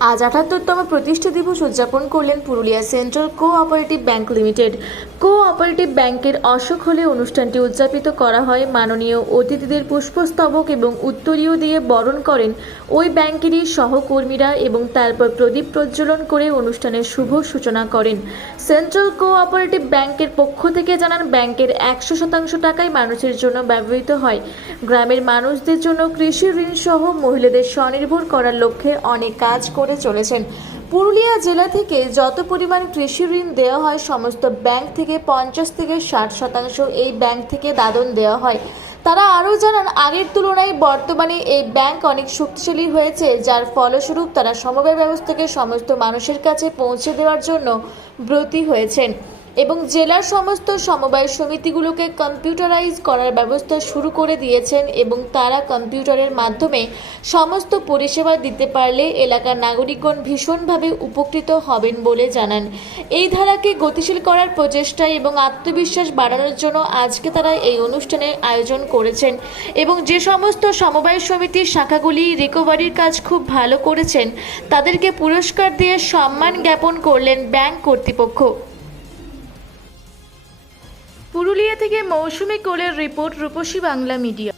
আজ আটাত্তরতম প্রতিষ্ঠা দিবস উদযাপন করলেন Purulia central cooperative bank limited. Cooperative ব্যাংকের অশোক হলে অনুষ্ঠানটি উদযাপিত করা হয়। মাননীয় অতিথিদের পুষ্পস্তবক এবং উত্তরীয় দিয়ে বরণ করেন ওই ব্যাংকেরই সহকর্মীরা এবং তারপর প্রদীপ প্রজ্বলন করে অনুষ্ঠানের শুভ সূচনা করেন। সেন্ট্রাল কোঅপারেটিভ ব্যাংকের পক্ষ থেকে জানান, ব্যাংকের একশো শতাংশ টাকাই মানুষের জন্য ব্যবহৃত হয়। গ্রামের মানুষদের জন্য কৃষি ঋণ সহ মহিলাদের স্বনির্ভর করার লক্ষ্যে অনেক কাজ করে চলেছেন। পুরুলিয়া জেলা থেকে যত পরিমাণ কৃষি ঋণ দেওয়া হয়, সমস্ত ব্যাংক থেকে পঞ্চাশ থেকে ষাট শতাংশ এই ব্যাংক থেকে দাদন দেওয়া হয়। তারা আরও জানান, আগের তুলনায় বর্তমানে এই ব্যাংক অনেক শক্তিশালী হয়েছে, যার ফলস্বরূপ তারা সমবায় ব্যবস্থাকে সমস্ত মানুষের কাছে পৌঁছে দেওয়ার জন্য ব্রতী হয়েছেন। এবং জেলার সমস্ত সমবায় সমিতিগুলোকে কম্পিউটারাইজ করার ব্যবস্থা শুরু করে দিয়েছেন এবং তারা কম্পিউটারের মাধ্যমে সমস্ত পরিষেবা দিতে পারলে এলাকার নাগরিকগণ ভীষণভাবে উপকৃত হবেন বলে জানান। এই ধারাকে গতিশীল করার প্রচেষ্টা এবং আত্মবিশ্বাস বাড়ানোর জন্য আজকে তারা এই অনুষ্ঠানের আয়োজন করেছেন এবং যে সমস্ত সমবায় সমিতির শাখাগুলি রিকভারির কাজ খুব ভালো করেছেন, তাদেরকে পুরস্কার দিয়ে সম্মান জ্ঞাপন করলেন ব্যাংক কর্তৃপক্ষ। পুরুলিয়া থেকে মৌসুমী কোলের রিপোর্ট রূপসী বাংলা মিডিয়া।